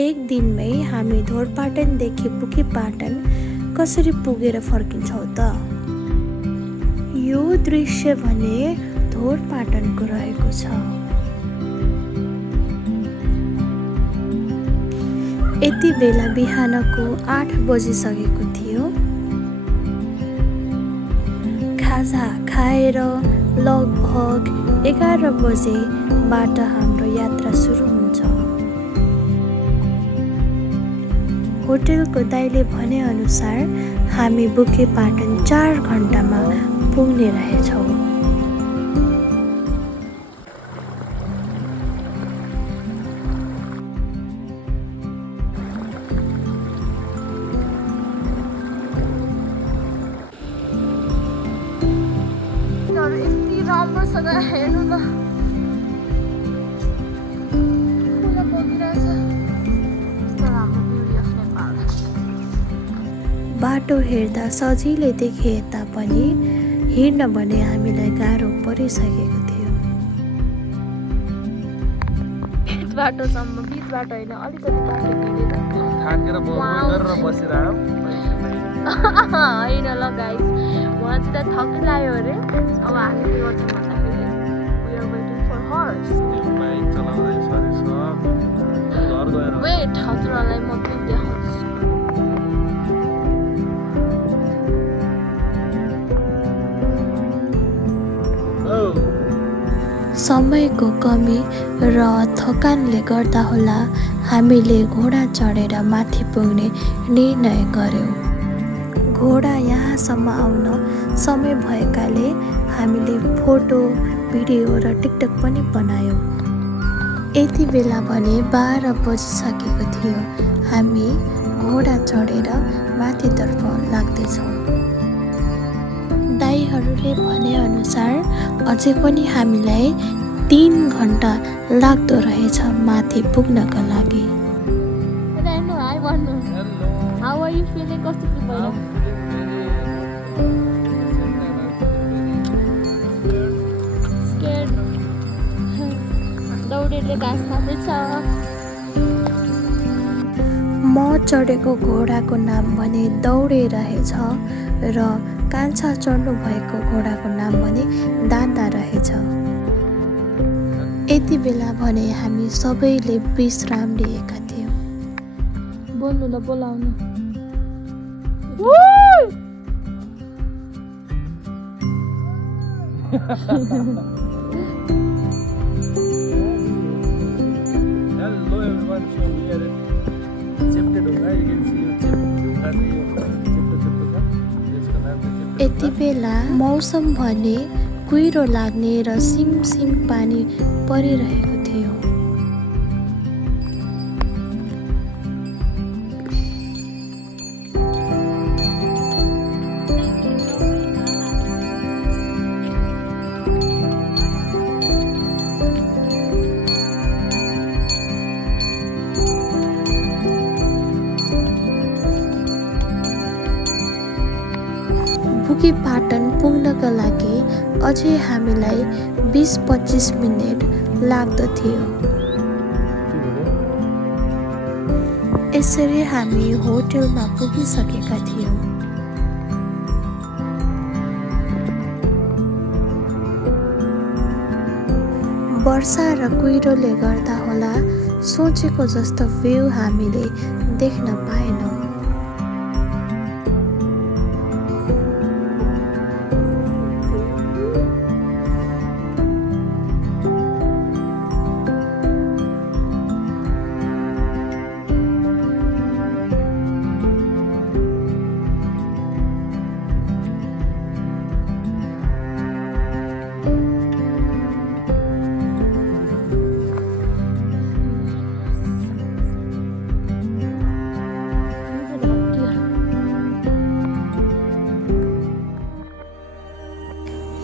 एक दिनमै हामी ढोरपाटनदेखि बुकेपाटन कसरी पुगेर फर्किन्छौँ त? यो दृश्य भने ढोरपाटनको रहेको छ। यति बेला बिहानको 8 बजिसकेको थियो। खाजा खाएर लगभग 11 बजेबाट हाम्रो यात्रा सुरु हुन्छ। होटलको दाइले भने अनुसार हामी बुकेपाटन 4 घण्टामा पुग्ने रहेछौँ। यति राम्रोसँग हेर्नु न, खोला बगिरहेछ। यस्तो राम्रो ब्युटी अफ नेपाल। बाटो हेर्दा सजिलै देखिए तापनि हिँड्न भने हामीलाई गाह्रो परिसकेको थियो। बिच बाटोसम्म, बिच बाटो होइन, अलिकति बाटो हिँडेर थाकेर गरेर बसिरहँ होइन ल गाइस, उहाँ चाहिँ त थकिलायो अरे। अब हामी के गर्छौँ भन्दाखेरि we are waiting for horse. Bike चलाउँदै सरी सब घर गएर वेट, हजुरहरूलाई म भ्यू देखाउँछु। समयको कमी र थकानले गर्दा होला हामीले घोडा चढेर माथि पुग्ने निर्णय गर्यौँ। घोडा यहाँसम्म आउन समय भएकाले हामीले फोटो, भिडियो र टिकटक पनि बनायौँ। यति बेला भने 12 बजिसकेको थियो। हामी घोडा चढेर माथितर्फ लाग्दैछौँ। दाइहरूले भने अनुसार अझै पनि हामीलाई 3 घण्टा लाग्दो रहेछ माथि पुग्नका लागि। हेर्नु, हाई भन्नु। How are you feeling? कस्तो फिल भइरहेको? Scared. दौडेरले घाँस खाँदैछ। म चढेको घोडाको नाम भने दौडे रहेछ र कान्छा चढ्नु भएको घोडाको नाम भने दादा रहेछ। यति बेला भने हामी सबैले विश्राम लिएका थियौँ। बोल्नु ल, बोलाउनु। Hello everyone, so we are at Chepte Dhunga. You can see Dhunga चाहिँ यति बेला मौसम भने कुहिरो लाग्ने र सिमसिम पानी परिरहेको थियो। बुकेपाटन पुग्नका लागि अझै हामीलाई 20-25 मिनेट लाग्दथ्यो। यसरी हामी होटलमा पुगिसकेका थियौँ। वर्षा र कुहिरोले गर्दा होला सोचेको जस्तो भ्यू हामीले देख्न पाएनौँ।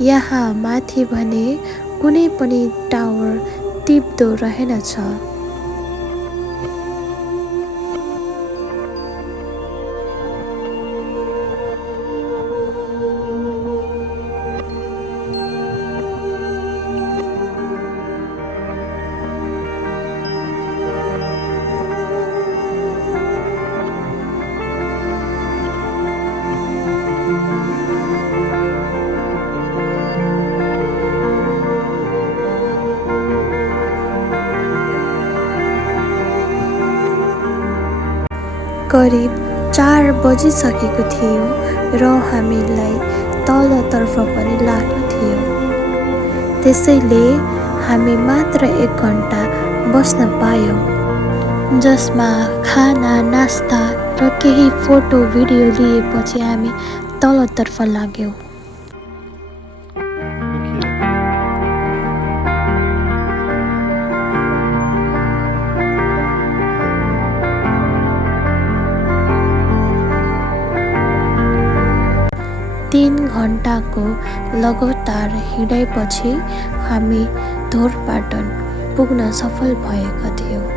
यहाँ माथि भने कुनै पनि टावर टिप्दो रहेनछ। करिब 4 बजिसकेको थियो र हामीलाई तलतर्फ पनि लाग्नु थियो। त्यसैले हामी मात्र 1 घन्टा बस्न पायौँ, जसमा खाना, नास्ता र केही फोटो भिडियो लिएपछि हामी तलतर्फ लाग्यौँ। तीन घन्टाको लगातार हिँडाइपछि हामी धोरपाटन पुग्न सफल भएका थियौँ।